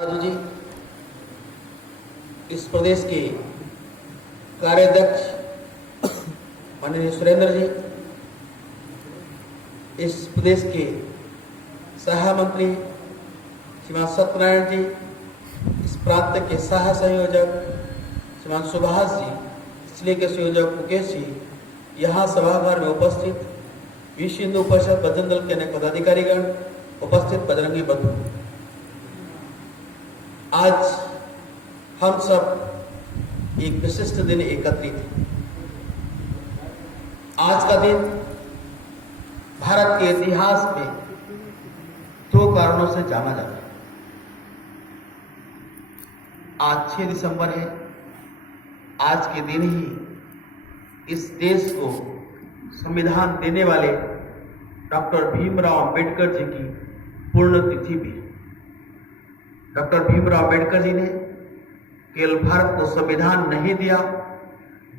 राजू जी, इस प्रदेश के कार्याध्यक्ष माननीय सुरेंद्र जी, इस प्रदेश के सह मंत्री श्रीमान सत्यनारायण जी, इस प्रांत के सह संयोजक श्रीमान सुभाष जी, इसलिए के संयोजक मुकेश जी, यहाँ सभागार में उपस्थित विश्व हिंदू परिषद बजरंग दल के अनेक पदाधिकारीगण, उपस्थित बजरंगी बंधु, आज हम सब एक विशिष्ट दिन एकत्रित हैं। आज का दिन भारत के इतिहास में दो कारणों से जाना जाता है। आज 6 दिसंबर है। आज के दिन ही इस देश को संविधान देने वाले डॉक्टर भीमराव अंबेडकर जी की पुण्यतिथि भी है। डॉक्टर भीमराव अंबेडकर जी ने केवल भारत को संविधान नहीं दिया,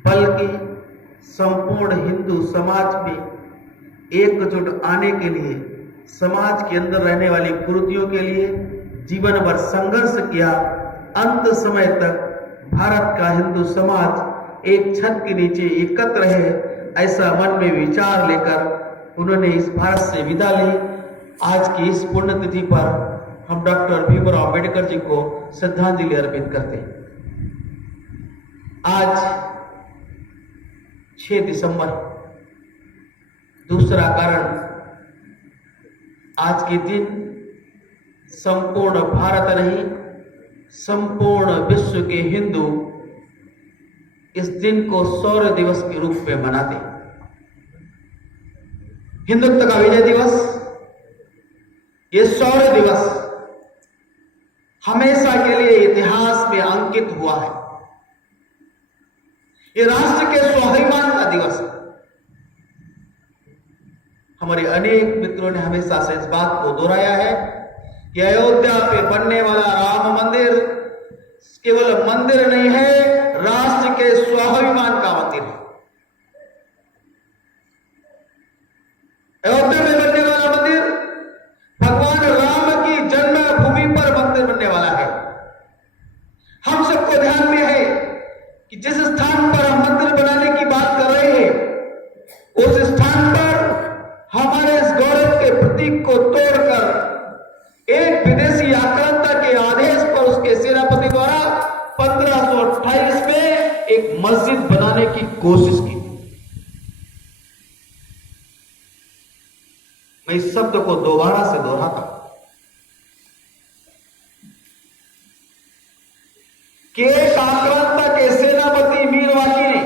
बल्कि संपूर्ण हिंदू समाज में एकजुट आने के लिए, समाज के अंदर रहने वाली कुरीतियों के लिए जीवन भर संघर्ष किया। अंत समय तक भारत का हिंदू समाज एक छत के नीचे एकत्र रहे, ऐसा मन में विचार लेकर उन्होंने इस भारत से विदा ली। आज की इस पुण्यतिथि पर हम डॉक्टर भीमराव अंबेडकर जी को श्रद्धांजलि अर्पित करते हैं। आज 6 दिसंबर। दूसरा कारण, आज के दिन संपूर्ण भारत नहीं, संपूर्ण विश्व के हिंदू इस दिन को शौर्य दिवस के रूप में मनाते हैं। हिंदुत्व का विजय दिवस, ये शौर्य दिवस हमेशा के लिए इतिहास में अंकित हुआ है। ये राष्ट्र के स्वाभिमान का दिवस है। हमारे अनेक मित्रों ने हमेशा से इस बात को दोहराया है कि अयोध्या पे बनने वाला राम मंदिर केवल मंदिर नहीं है, राष्ट्र के स्वाभिमान का मंदिर है। अयोध्या में बनने वाला मंदिर भगवान राम की जन्मभूमि पर मंदिर बनने वाला है। हम सबको ध्यान में है कि जिस स्थान पर हम मंदिर बनाने की बात कर रहे हैं, उस स्थान पर हमारे इस गौरव के प्रतीक को तोड़कर एक विदेशी आक्रांता के आदेश पर उसके सेनापति द्वारा 1528 में एक मस्जिद बनाने की कोशिश की। मैं इस शब्द को दोबारा से दोहराता हूं कि एक आक्रांता के सेनापति मीरवाकी ने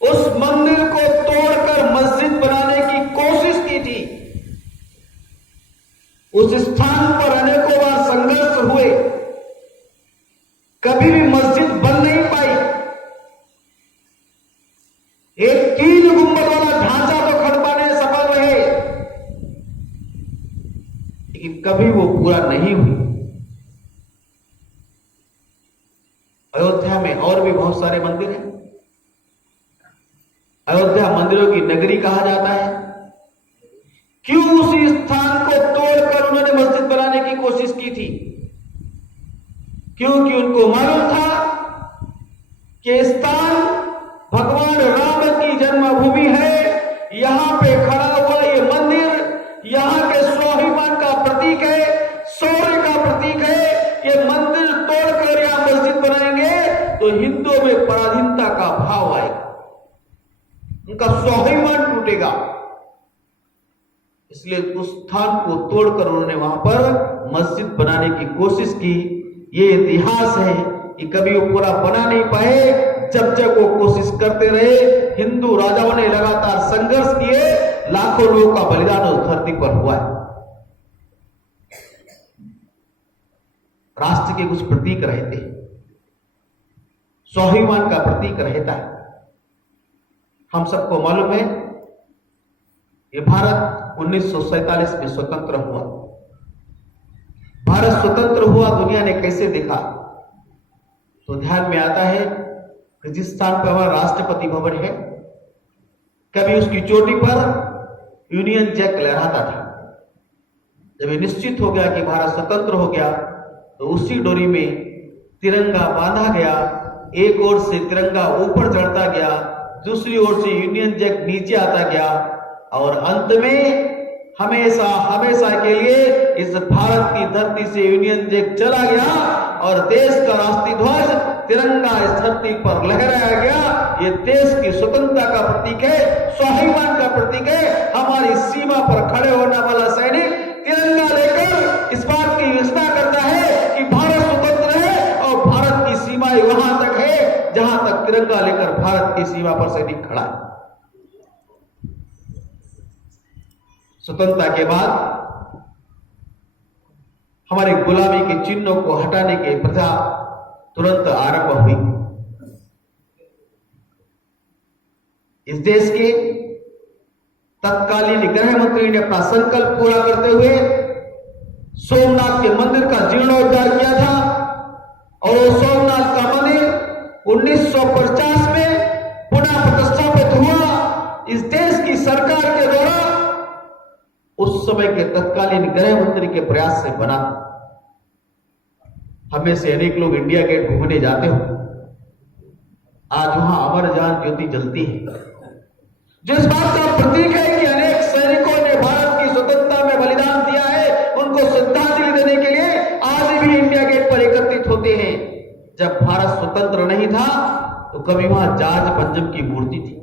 उस मंदिर को तोड़कर मस्जिद बनाने की कोशिश की थी। उस स्थान पर अनेकों बार संघर्ष हुए, कभी भी मस्जिद बन नहीं पाई। एक 3 गुंबद वाला ढांचा तो खड़ पाने सफल रहे, लेकिन कभी वो पूरा नहीं हुई। अयोध्या में और भी बहुत सारे मंदिर हैं। अयोध्या मंदिरों की नगरी कहा जाता है। क्यों उसी स्थान को तोड़कर उन्होंने मस्जिद बनाने की कोशिश की थी? क्योंकि उनको मालूम था कि स्थान भगवान राम की जन्मभूमि है। यहां पे खड़ा हुआ ये मंदिर यहां के स्वाभिमान का प्रतीक है, शौर्य का प्रतीक है। ये मंदिर तोड़कर यहां मस्जिद बनाएंगे तो हिंदुओं में पराधीनता का भाव आएगा, उनका स्वाभिमान टूटेगा। इसलिए उस स्थान को तोड़कर उन्होंने वहां पर मस्जिद बनाने की कोशिश की। ये इतिहास है कि कभी वो पूरा बना नहीं पाए। जब जब वो कोशिश करते रहे, हिंदू राजाओं ने लगातार संघर्ष किए, लाखों लोगों का बलिदान उस धरती पर हुआ है। राष्ट्र के कुछ प्रतीक रहते हैं, स्वाभिमान का प्रतीक रहता है। हम सबको मालूम है ये भारत 1947 में स्वतंत्र हुआ। भारत स्वतंत्र हुआ, दुनिया ने कैसे देखा? तो ध्यान में आता है कि जिस स्थान पर हमारा राष्ट्रपति भवन है, कभी उसकी चोटी पर यूनियन जैक लहराता था। जब ये निश्चित हो गया कि भारत स्वतंत्र हो गया तो उसी डोरी में तिरंगा बांधा गया। एक ओर से तिरंगा ऊपर चढ़ता गया, दूसरी ओर से यूनियन जैक नीचे आता गया और अंत में हमेशा हमेशा के लिए इस भारत की धरती से यूनियन जैक चला गया और देश का राष्ट्रीय ध्वज तिरंगा इस धरती पर लहराया गया। ये देश की स्वतंत्रता का प्रतीक है, स्वाभिमान का प्रतीक है। हमारी सीमा पर खड़े होने वाला सैनिक तिरंगा लेकर इस बात की घोषणा करता है कि भारत स्वतंत्र है और भारत की सीमाएं वहां तक है जहां तक तिरंगा लेकर भारत की सीमा पर सैनिक खड़ा है। स्वतंत्रता के बाद हमारे गुलामी के चिन्हों को हटाने की प्रथा तुरंत आरंभ हुई। इस देश के तत्कालीन गृह मंत्री ने अपना संकल्प पूरा करते हुए सोमनाथ के मंदिर का जीर्णोद्धार किया था और वो सोमनाथ का मंदिर 1950 में पुनः प्रतिष्ठापित हुआ इस देश की सरकार के द्वारा। उस समय के तत्कालीन गृह मंत्री के प्रयास से बना। हमें से अनेक लोग इंडिया गेट घूमने जाते हो, आज वहां अमर जान ज्योति जलती है, जो इस बात का प्रतीक है कि अनेक सैनिकों ने भारत की स्वतंत्रता में बलिदान दिया है। उनको श्रद्धांजलि देने के लिए आज भी इंडिया गेट पर एकत्रित होते हैं। जब भारत स्वतंत्र नहीं था तो कभी वहां जॉर्ज पंजम की मूर्ति थी।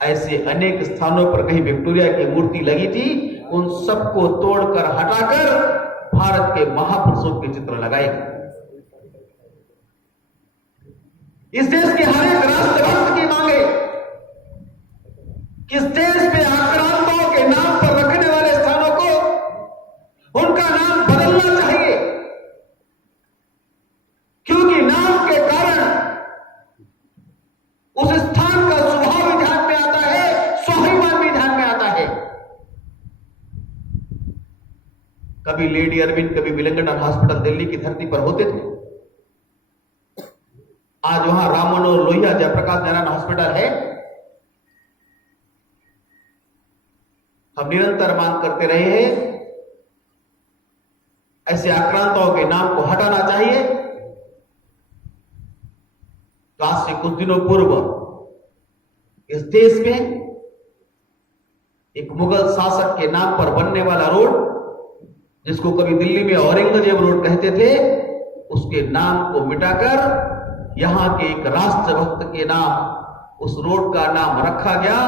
ऐसे अनेक स्थानों पर कहीं विक्टोरिया की मूर्ति लगी थी, उन सबको तोड़कर हटाकर भारत के महापुरुषों के चित्र लगाए गए। इस देश के हर एक राष्ट्रभक्त की मांगे किस देश में आक्रांताओं के नाम पर रखने वाले स्थानों को उनका नाम बदलना चाहिए, क्योंकि नाम के कारण उस स्थान का स्वभाव भी ध्यान में आता है, स्वाभिमान भी ध्यान में आता है। कभी लेडी अरविंद, कभी विलिंगडन हॉस्पिटल दिल्ली की धरती पर होते थे। आज वहां राम मनोहर लोहिया जयप्रकाश नारायण हॉस्पिटल है। हम निरंतर मांग करते रहे हैं ऐसे आक्रांताओं के नाम को हटाना चाहिए। तो आज से कुछ दिनों पूर्व इस देश में एक मुगल शासक के नाम पर बनने वाला रोड, जिसको कभी दिल्ली में औरंगजेब रोड कहते थे, उसके नाम को मिटाकर यहां के एक राष्ट्रभक्त के नाम उस रोड का नाम रखा गया।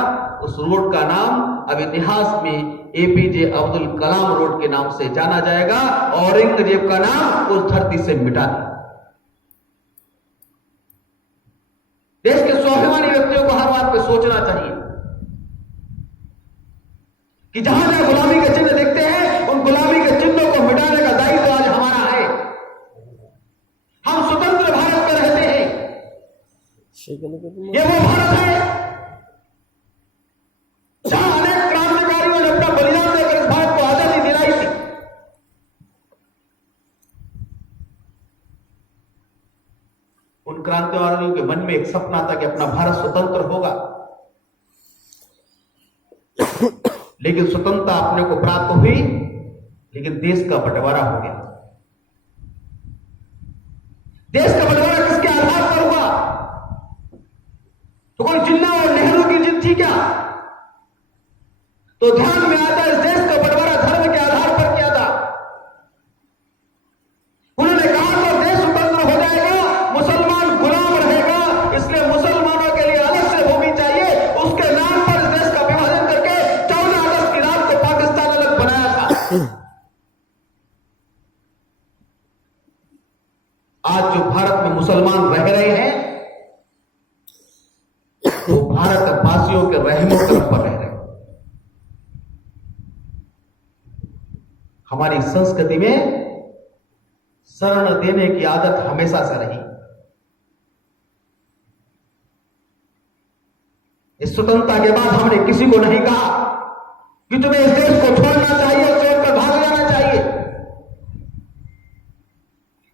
उस रोड का नाम अब इतिहास में एपीजे अब्दुल कलाम रोड के नाम से जाना जाएगा। औरंगजेब का नाम उस धरती से मिटा दिया। देश के स्वाभिमानी व्यक्तियों को हर बात पे सोचना चाहिए कि जहां जहां गुलामी के चिन्ह देखते हैं, उन गुलामी के चिन्हों को मिटाने का दायित्व आज हमारा है। हम स्वतंत्र भारत में रहते हैं। ये वो भारत है जहां अनेक क्रांतिकारियों ने अपना बलिदान देकर इस भारत को आजादी दिलाई थी। उन क्रांतिकारियों के मन में एक सपना था कि अपना भारत स्वतंत्र होगा, लेकिन स्वतंत्रता अपने को प्राप्त हुई, लेकिन देश का बंटवारा हो गया। देश का बंटवारा किसके आधार पर हुआ? तो कोई जिन्ना और नेहरू की जिद थी क्या? तो ध्यान में आता है इस देश का बंटवारा धर्म के आधार पर किया था। उन्होंने कहा तो देश स्वतंत्र हो जाएगा, मुसलमान गुलाम रहेगा, इसलिए मुसलमानों के लिए अलग से भूमि चाहिए। उसके नाम पर इस देश का विभाजन करके 14 अगस्त की रात को पाकिस्तान अलग बनाया था। आज जो भारत में मुसलमान रह रहे हैं, वो भारत वासियों के रहमो करम पर रह रहे हैं। हमारी संस्कृति में शरण देने की आदत हमेशा से रही। इस स्वतंत्रता के बाद हमने किसी को नहीं कहा कि तुम्हें इस देश को छोड़ना चाहिए, छोड़कर भाग जाना चाहिए।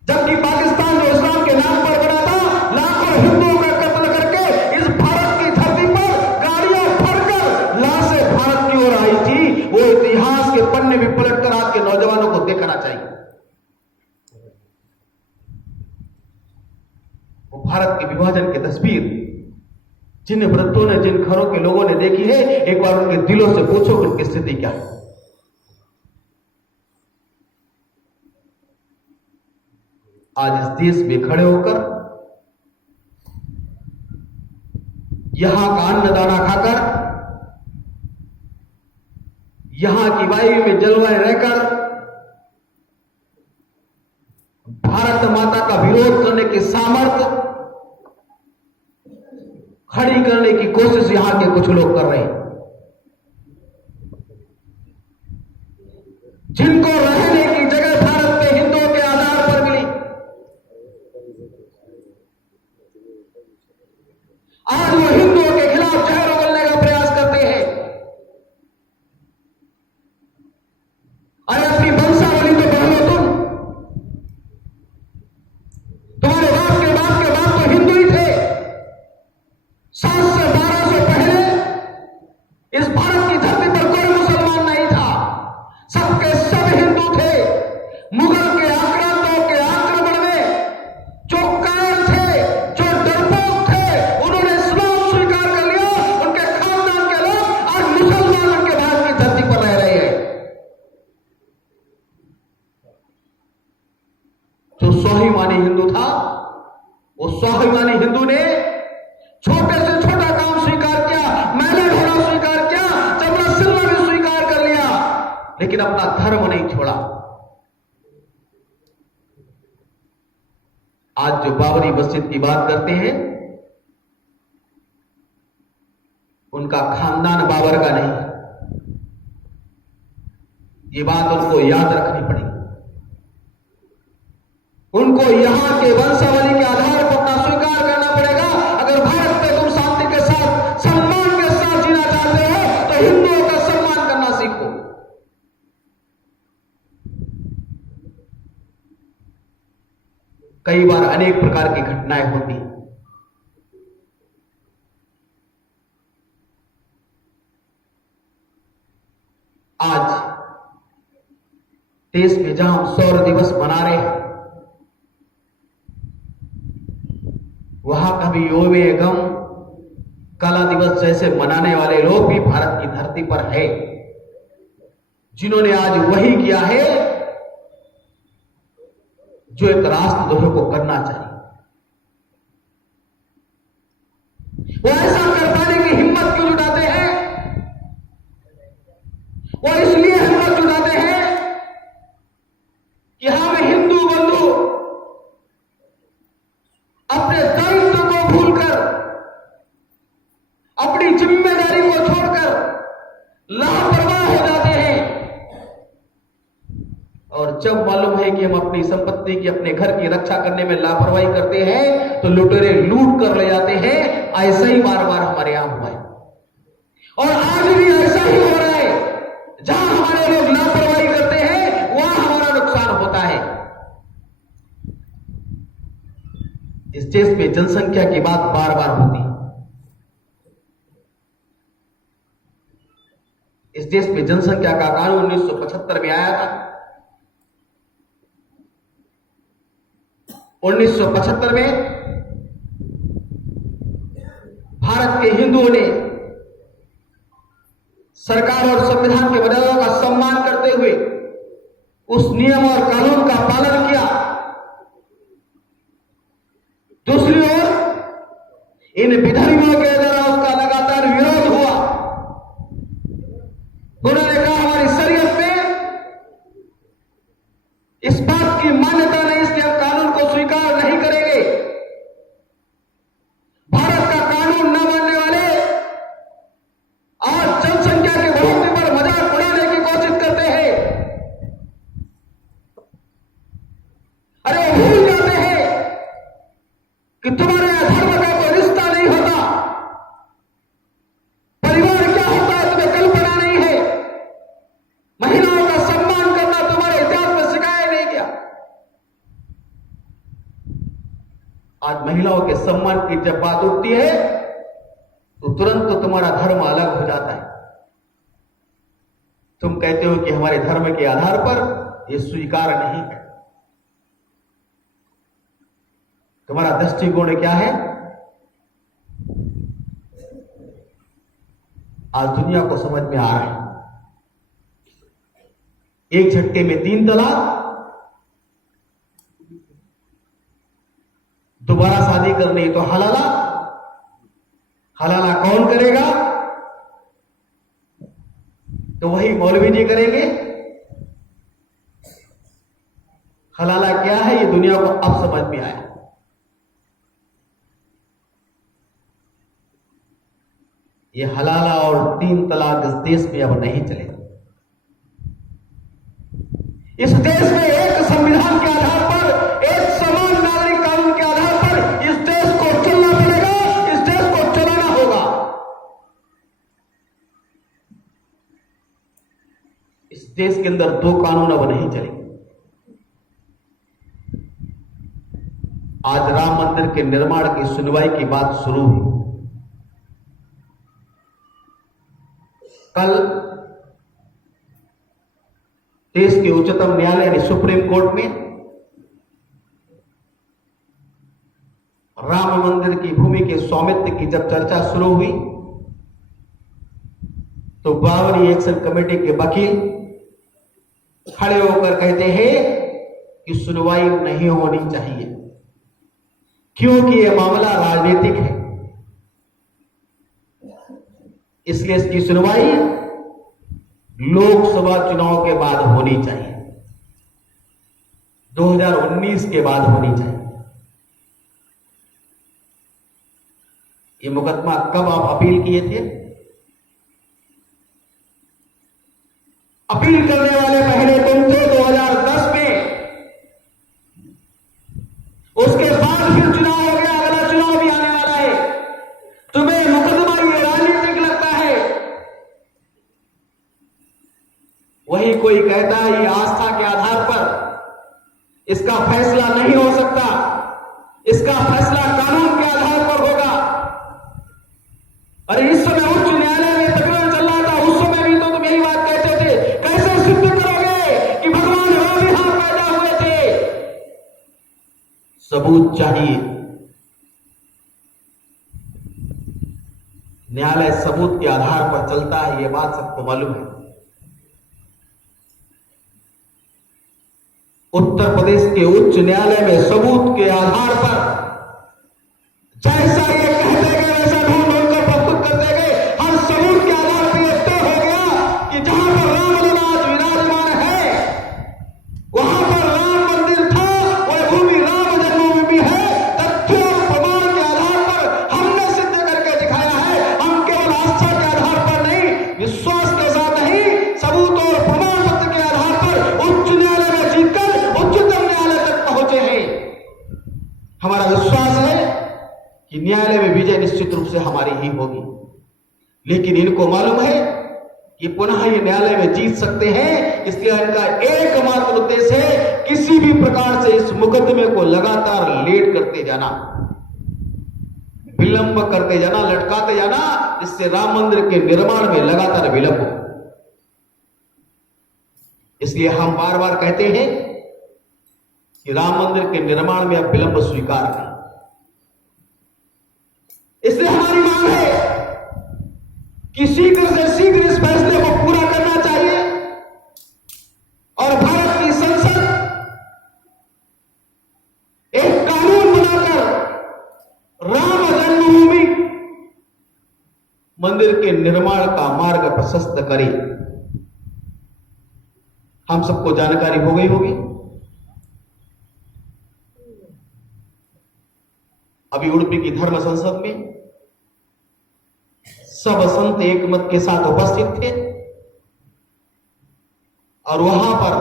जबकि पाकिस्तान जो इस्लाम के नाम पर बना था, लाखों हिंदुओं का कत्ल करके इस भारत की धरती पर गाड़ियां भरकर लाशें भारत की ओर आई थी। पलटकर आज के नौजवानों को देखना चाहिए। वो भारत के विभाजन की तस्वीर जिन वृद्धों ने, जिन घरों के लोगों ने देखी है, एक बार उनके दिलों से पूछो कि उनकी स्थिति क्या है। आज इस देश में खड़े होकर यहां का अन्नदाना खाकर, यहां की वायु में जलवायु रहकर भारत माता का विरोध करने की सामर्थ्य खड़ी करने की कोशिश यहां के कुछ लोग कर रहे हैं, जिनको रहने की जगह भारत के हिंदुओं के आधार पर मिली। आज वो हिंदुओं के खिलाफ जहर उगलने का प्रयास करते हैं। अरे अपनी वंशावली तो पढ़ लो तुम। तुम्हारे बाप के बाप के बाप तो हिंदू ही थे। 700 से 1200 पहले इस भारत की धरती पर कोई मुसलमान नहीं था, सबके सब हिंदू थे। मुगल के आक्रांतों के आक्रमण में जो कायर थे, जो डरपोक थे, उन्होंने इस्लाम स्वीकार कर लिया। उनके खानदान के लोग आज मुसलमान उनके भारत की धरती पर रह रहे हैं। जो स्वाभिमानी हिंदू था, वो स्वाभिमानी हिंदू ने छोटे से छोटा काम स्वीकार किया, मैला ढोना स्वीकार किया, चमड़ा सिल्ला भी स्वीकार कर लिया, लेकिन अपना धर्म नहीं छोड़ा। आज जो बाबरी मस्जिद की बात करते हैं, उनका खानदान बाबर का नहीं। ये बात उनको याद रखनी पड़ेगी। उनको यहां के वंशावली के आधार पर अपना स्वीकार करना पड़ेगा। अगर भारत में तुम शांति के साथ, सम्मान के साथ जीना चाहते हो तो हिंदुओं का सम्मान करना सीखो। कई बार अनेक प्रकार की घटनाएं होती हैं। आज देश में जहां हम सौर दिवस मना रहे हैं, वहां कभी योवे गम कला दिवस जैसे मनाने वाले लोग भी भारत की धरती पर है, जिन्होंने आज वही किया है जो एक राष्ट्रद्रोह को करना चाहिए। वो ऐसा कर पाने की हिम्मत क्यों जुटाते हैं? वो इसलिए हिम्मत जुटाते हैं कि हम हिंदू बंधु अपने दायित्व को भूलकर, अपनी जिम्मेदारी को छोड़कर लापरवाह हो जाते हैं। और जब मालूम है कि हम अपनी संपत्ति की, अपने घर की रक्षा करने में लापरवाही करते हैं, तो लुटेरे लूट कर ले जाते हैं। ऐसा ही बार बार हमारे यहां हुआ है और आज भी ऐसा ही हो रहा है। जहां हमारे लोग लापरवाही करते हैं, वहां हमारा नुकसान होता है। इस देश में जनसंख्या की बात बार बार होती है। इस देश में जनसंख्या का कानून 1975 में आया था। 1975 में भारत के हिंदुओं ने सरकार और संविधान के मर्यादाओं का सम्मान करते हुए उस नियम और कानून का पालन किया। दूसरी ओर इन विधर्मियों के द्वारा उसका लगातार विरोध हुआ। उन्होंने कहा हमारी शरीयत में इस बात की मान्यता नहीं, इसलिए हम कानून को स्वीकार नहीं करेंगे। भारत का कानून न मानने वाले आज जनसंख्या की बढ़ोतरी पर मजाक उड़ाने की कोशिश करते हैं। अरे वो भूल जाते हैं कि तुम्हारे यहां धर्म का कोई रिश्ता नहीं होता, परिवार क्या होता है तुम्हें कल्पना नहीं है, महिलाओं का सम्मान करना तुम्हारे इतिहास में सिखाया नहीं गया। आज महिलाओं के सम्मान की जब बात उठती है तो तुरंत तो तुम्हारा धर्म अलग हो जाता है। तुम कहते हो कि हमारे धर्म के आधार पर यह स्वीकार नहीं है। तुम्हारा दृष्टिकोण क्या है? आज दुनिया को समझ में आ रहा है, एक झटके में 3 तलाक, दोबारा शादी करनी तो हलाला। हलाला कौन करेगा? तो वही मौलवी जी करेंगे। हलाला क्या है ये दुनिया को अब समझ में आया। ये हलाला और 3 तलाक इस देश में अब नहीं चलेगा। इस देश में एक संविधान के आधार पर, एक समान नागरिक कानून के आधार पर इस देश को चलना पड़ेगा, इस देश को चलाना होगा। इस देश के अंदर 2 कानून अब नहीं चलेंगे। आज राम मंदिर के निर्माण की सुनवाई की बात शुरू हुई। कल देश के उच्चतम न्यायालय यानी सुप्रीम कोर्ट में राम मंदिर की भूमि के स्वामित्व की जब चर्चा शुरू हुई तो बावरी एक्शन कमेटी के वकील खड़े होकर कहते हैं कि सुनवाई नहीं होनी चाहिए क्योंकि यह मामला राजनीतिक है, इसलिए इसकी सुनवाई लोकसभा चुनाव के बाद होनी चाहिए, 2019 के बाद होनी चाहिए। ये मुकदमा कब आप अपील किए थे? अपील करने वाले पहले तुम थे 2010 में, उसके बाद फिर चुनाव हो गया, अगला चुनाव भी आने वाला है। तुम्हें मुकदमा ये राजनीतिक लगता है। वही कोई कहता है ये आस्था के आधार पर इसका फैसला नहीं हो सकता, इसका फैसला कानून के आधार पर होगा। अरे इस समय उच्च न्यायालय में तकरार चल रहा था, उस समय भी तो तुम यही बात कहते थे। कैसे सिद्ध करोगे कि भगवान राम यहां पैदा हुए थे? सबूत चाहिए। न्यायालय सबूत के आधार पर चलता है, यह बात सबको मालूम है। उत्तर प्रदेश के उच्च न्यायालय में सबूत के आधार पर जैसा ये कहते गए वैसा ढूंढ ढूंढकर प्रस्तुत करते गए, हर सबूत के आधार पर यह तय हो गया कि जहां पर रामलला आज विराजमान है वहां पर राम मंदिर था, वह भूमि राम जन्मभूमि है। तथ्य और प्रमाण के आधार पर हमने सिद्ध करके दिखाया है। हम केवल आस्था के आधार पर नहीं, विश्वास के साथ नहीं, सबूत और प्रमाण पत्र के आधार पर उच्च न्यायालय में जीतकर उच्चतम न्यायालय तक पहुंचे हैं। हमारा विश्वास है कि न्यायालय में विजय निश्चित रूप से हमारी ही होगी, लेकिन इनको मालूम है कि पुनः ये न्यायालय में जीत सकते हैं, इसलिए इनका एकमात्र उद्देश्य है किसी भी प्रकार से इस मुकदमे को लगातार लेट करते जाना, विलंब करते जाना, लटकाते जाना, इससे राम मंदिर के निर्माण में लगातार विलंब हो। इसलिए हम बार बार कहते हैं कि राम मंदिर के निर्माण में अब विलंब स्वीकार करें। इसलिए हमारी मांग है कि शीघ्र से शीघ्र इस फैसले को पूरा करना चाहिए और भारत की संसद एक कानून बनाकर राम जन्मभूमि मंदिर के निर्माण का मार्ग प्रशस्त करे। हम सबको जानकारी हो गई होगी, अभी उडुपी की धर्म संसद में सब संत एक मत के साथ उपस्थित थे और वहां पर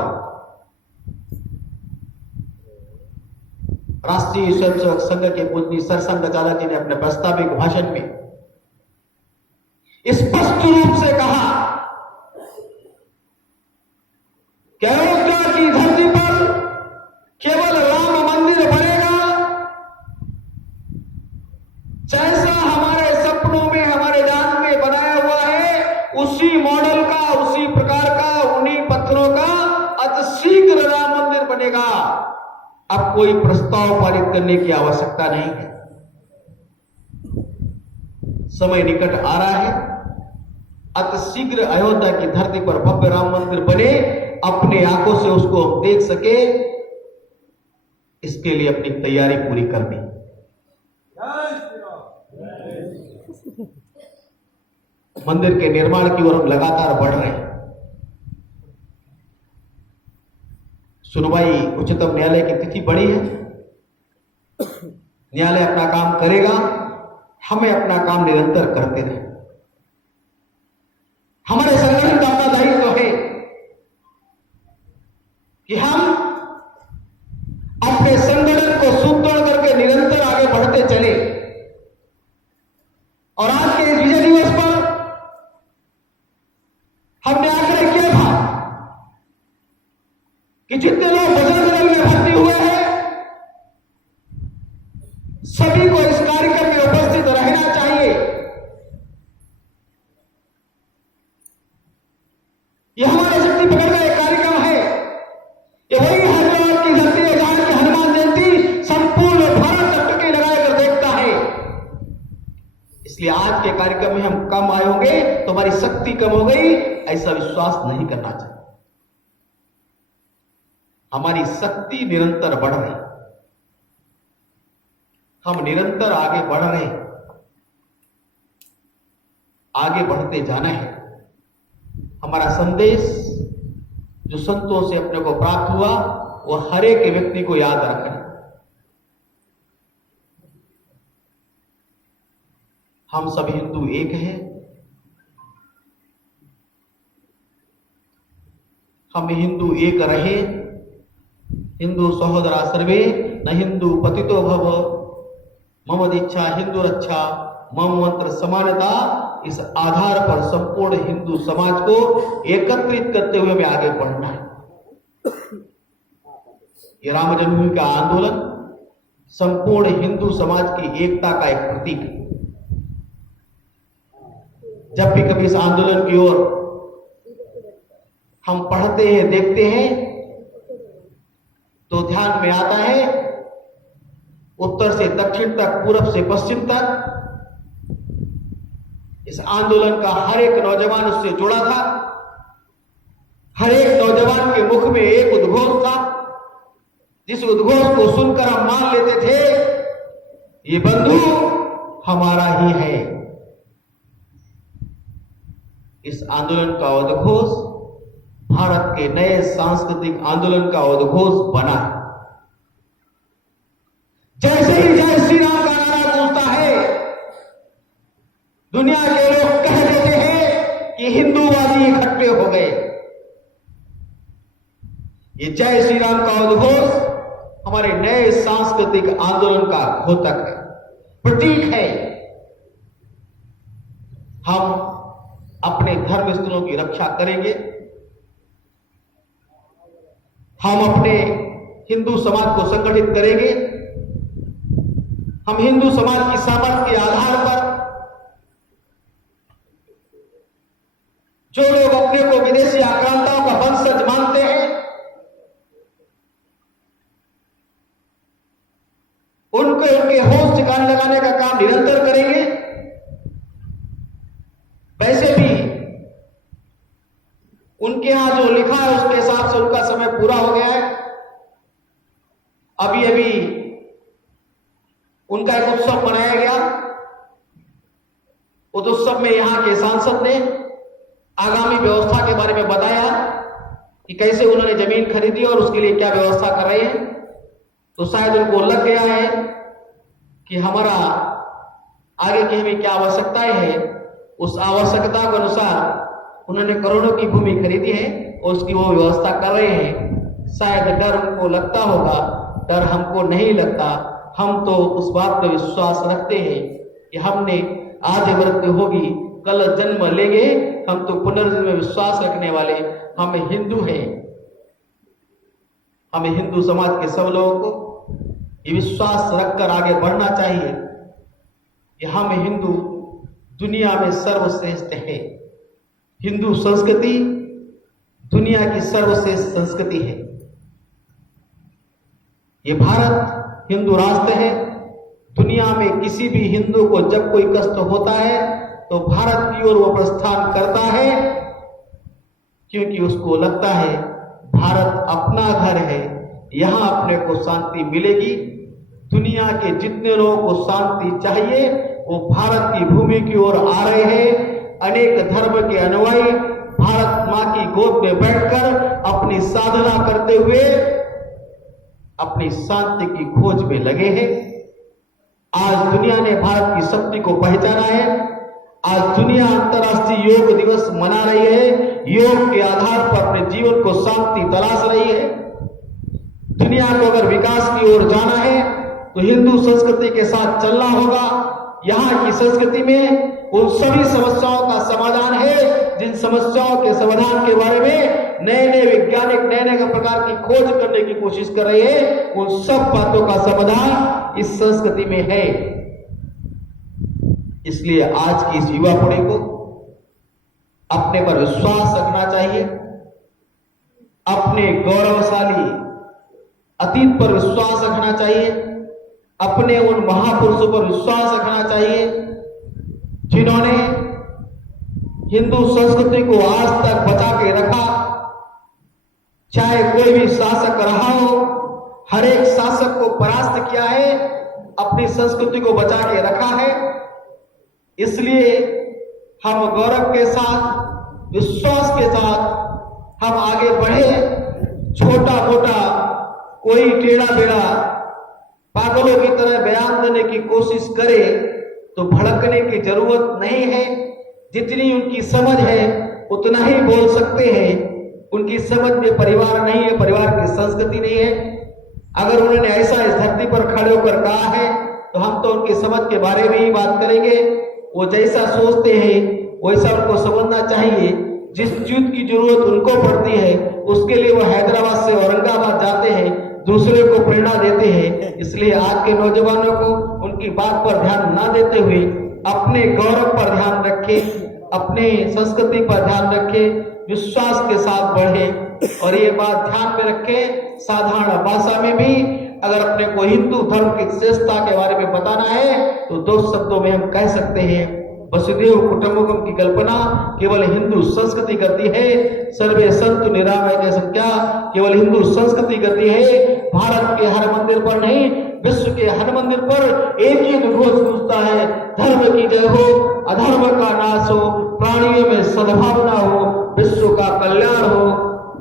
राष्ट्रीय स्वयंसेवक संघ के पूजनीय सरसंघचालक जी ने अपने प्रास्ताविक भाषण में स्पष्ट रूप से कहा कि अयोध्या की धरती पर केवल राम मंदिर बनेगा जैसा हमारे सपनों में, हमारे जान में बनाया हुआ है, उसी मॉडल का, उसी प्रकार का बनेगा। अब कोई प्रस्ताव पारित करने की आवश्यकता नहीं है। समय निकट आ रहा है, अतिशीघ्र अयोध्या की धरती पर भव्य राम मंदिर बने, अपने आंखों से उसको हम देख सके, इसके लिए अपनी तैयारी पूरी करनी। मंदिर के निर्माण की ओर हम लगातार बढ़ रहे हैं। सुनवाई उच्चतम न्यायालय की तिथि बढ़ी है। न्यायालय अपना काम करेगा, हमें अपना काम निरंतर करते रहे। हमारे संगठन का अपना दायित्व है कि हम अपने संगठन को सुदृढ़ करके निरंतर आगे बढ़ते चले। और आज के इस विजय दिवस पर हमने आग्रह किया था कि जितने लोग बजरंग दल में भर्ती हुए हैं, सभी को इस कार्यक्रम में उपस्थित रहना चाहिए। यह हमारे शक्ति पकड़ का एक कार्यक्रम है। ये वही हैदराबाद की धरती है जहां की हनुमान जयंती संपूर्ण भारत टकटकी लगाकर देखता है। इसलिए आज के कार्यक्रम में हम कम आए होंगे तो हमारी शक्ति कम हो गई, ऐसा विश्वास नहीं करना चाहिए। हमारी शक्ति निरंतर बढ़ रही, हम निरंतर आगे बढ़ रहे, आगे बढ़ते जाना है। हमारा संदेश जो संतों से अपने को प्राप्त हुआ, वह हर एक व्यक्ति को याद रखें। हम सभी हिंदू एक हैं। हम हिंदू एक रहे। हिंदू सहोदरा सर्वे न हिंदू पतितो भव, मम दीक्षा हिंदू रक्षा, मम मंत्र समानता। इस आधार पर संपूर्ण हिंदू समाज को एकत्रित करते हुए हमें आगे बढ़ना है। ये राम जन्मभूमि का आंदोलन संपूर्ण हिंदू समाज की एकता का एक प्रतीक है। जब भी कभी इस आंदोलन की ओर हम पढ़ते हैं, देखते हैं, तो ध्यान में आता है उत्तर से दक्षिण तक, पूरब से पश्चिम तक इस आंदोलन का हर एक नौजवान उससे जुड़ा था। हर एक नौजवान के मुख में एक उद्घोष था, जिस उद्घोष को सुनकर हम मान लेते थे ये बंधु हमारा ही है। इस आंदोलन का उद्घोष भारत के नए सांस्कृतिक आंदोलन का उद्घोष बना। जैसे ही जय श्री राम का नारा गूंजता है, दुनिया के लोग कह देते हैं कि हिंदूवादी इकट्ठे हो गए। ये जय श्री राम का उद्घोष हमारे नए सांस्कृतिक आंदोलन का द्योतक है, प्रतीक है। हम अपने धर्म स्थलों की रक्षा करेंगे। हम अपने हिंदू समाज को संगठित करेंगे। हम हिंदू समाज की सामर्थ्य के आधार पर जो लोग अपने को विदेशी आक्रांताओं का वंशज मानते हैं, उनके होश ठिकाने लगाने का काम निरंतर करेंगे। वैसे भी उनके यहां जो लिखा है उसके हिसाब से उनका समय पूरा हो गया है। अभी अभी उनका एक उत्सव मनाया गया। उस उत्सव में यहां के सांसद ने आगामी व्यवस्था के बारे में बताया कि कैसे उन्होंने जमीन खरीदी और उसके लिए क्या व्यवस्था कर रहे हैं। तो शायद उनको लग गया है कि हमारा आगे की हमें क्या आवश्यकताएं हैं, उस आवश्यकता के अनुसार उन्होंने करोड़ों की भूमि खरीदी है और उसकी वो व्यवस्था कर रहे हैं। शायद डर उनको लगता होगा, डर हमको नहीं लगता। हम तो उस बात पर विश्वास रखते हैं कि हमने आज मृत्यु होगी, कल जन्म लेंगे। हम तो पुनर्जन्म में विश्वास रखने वाले हम हिंदू हैं। हमें हिंदू समाज के सब लोगों को ये विश्वास रखकर आगे बढ़ना चाहिए कि हम हिंदू दुनिया में सर्वश्रेष्ठ है। हिंदू संस्कृति दुनिया की सर्वश्रेष्ठ संस्कृति है। ये भारत हिंदू राष्ट्र है। दुनिया में किसी भी हिंदू को जब कोई कष्ट होता है तो भारत की ओर वो प्रस्थान करता है, क्योंकि उसको लगता है भारत अपना घर है, यहां अपने को शांति मिलेगी। दुनिया के जितने लोगों को शांति चाहिए वो भारत की भूमि की ओर आ रहे हैं। अनेक धर्म के अनुयायी भारत मां की गोद में बैठकर अपनी साधना करते हुए अपनी शांति की खोज में लगे हैं। आज दुनिया ने भारत की शक्ति को पहचाना है। आज दुनिया अंतर्राष्ट्रीय योग दिवस मना रही है। योग के आधार पर अपने जीवन को शांति तलाश रही है। दुनिया को अगर विकास की ओर जाना है तो हिंदू संस्कृति के साथ चलना होगा। यहाँ की संस्कृति में उन सभी समस्याओं का समाधान है जिन समस्याओं के समाधान के बारे में नए नए वैज्ञानिक नए नए प्रकार की खोज करने की कोशिश कर रहे हैं। उन सब बातों का समाधान इस संस्कृति में है। इसलिए आज की इस युवा पीढ़ी को अपने पर विश्वास रखना चाहिए, अपने गौरवशाली अतीत पर विश्वास रखना चाहिए, अपने उन महापुरुषों पर विश्वास रखना चाहिए जिन्होंने हिंदू संस्कृति को आज तक बचा के रखा। चाहे कोई भी शासक रहा हो, हर एक शासक को परास्त किया है, अपनी संस्कृति को बचा के रखा है। इसलिए हम गौरव के साथ विश्वास के साथ हम आगे बढ़े। छोटा मोटा कोई टेढ़ा बेड़ा पागलों की तरह बयान देने की कोशिश करे तो भड़कने की जरूरत नहीं है। जितनी उनकी समझ है उतना ही बोल सकते हैं। उनकी समझ में परिवार नहीं है, परिवार की संस्कृति नहीं है। अगर उन्होंने ऐसा इस धरती पर खड़े होकर कहा है तो हम तो उनकी समझ के बारे में ही बात करेंगे। वो जैसा सोचते हैं वैसा उनको समझना चाहिए। जिस चीज की जरूरत उनको पड़ती है उसके लिए वो हैदराबाद से औरंगाबाद जाते हैं, दूसरे को प्रेरणा देते हैं। इसलिए आज के नौजवानों को उनकी बात पर ध्यान ना देते हुए अपने गौरव पर ध्यान रखें, अपने संस्कृति पर ध्यान रखें, विश्वास के साथ बढ़े। और ये बात ध्यान में रखें, साधारण भाषा में भी अगर अपने को हिंदू धर्म की श्रेष्ठता के बारे में बताना है तो 2 शब्दों में हम कह सकते हैं, वसुदेव कुटुंबकम की कल्पना केवल हिंदू संस्कृति करती है। सर्वे संतु निरामय संख्या केवल हिंदू संस्कृति करती है। भारत के हर मंदिर पर नहीं, विश्व के हर मंदिर पर एक ही उद्घोष गूंजता है, धर्म की जय हो, अधर्म का नाश हो, प्राणियों में सद्भावना हो, विश्व का कल्याण हो।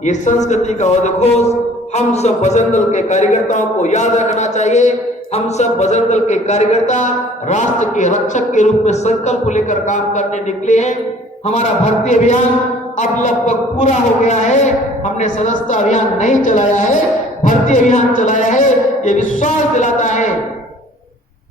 ये संस्कृति का उद्घोष हम सब बजरंग दल के कार्यकर्ताओं को याद रखना चाहिए। हम सब बजरंग दल के कार्यकर्ता राष्ट्र के रक्षक के रूप में संकल्प लेकर काम करने निकले हैं। हमारा भर्ती अभियान अब लगभग पूरा हो गया है। हमने सदस्यता अभियान नहीं चलाया है, भर्ती अभियान चलाया है। ये विश्वास दिलाता है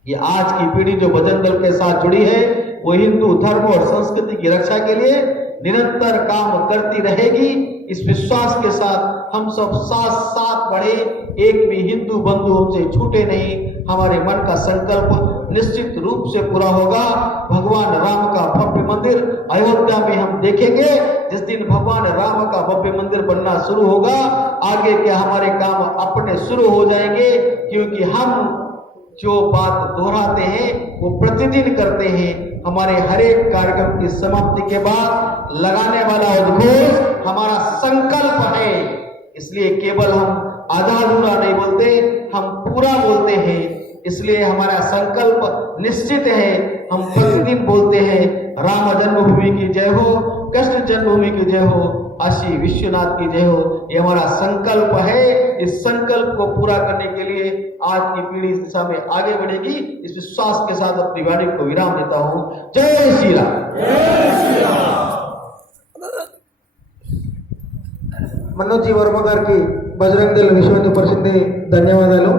ये आज की पीढ़ी जो बजरंग दल के साथ जुड़ी है वो हिंदू धर्म और संस्कृति की रक्षा के लिए निरंतर काम करती रहेगी। इस विश्वास के साथ हम सब साथ साथ बढ़े। एक भी हिंदू बंधु हमसे छूटे नहीं। हमारे मन का संकल्प निश्चित रूप से पूरा होगा। भगवान राम का भव्य मंदिर अयोध्या में हम देखेंगे। जिस दिन भगवान राम का भव्य मंदिर बनना शुरू होगा, आगे के हमारे काम अपने शुरू हो जाएंगे, क्योंकि हम जो बात दोहराते हैं वो प्रतिदिन करते हैं। हमारे हर एक कार्यक्रम की समाप्ति के बाद लगाने वाला उद्घोष हमारा संकल्प है। इसलिए केवल हम आधा अधूरा नहीं बोलते, हम पूरा बोलते हैं। इसलिए हमारा संकल्प निश्चित है। हम प्रतिदिन बोलते हैं राम जन्मभूमि की जय हो, कृष्ण जन्मभूमि की जय हो, काशी विश्वनाथ की जय हो। ये हमारा संकल्प है। इस संकल्प को पूरा करने के लिए आज की पीढ़ी इस दिशा में आगे बढ़ेगी। इस विश्वास के साथ अपनी वाणी को विराम देता हूं। जय श्री राम। మనోజ్ వర్మ గారికి బజరంగ్ దళ విశ్వ హిందూ పరిషత్ ధన్యవాదాలు.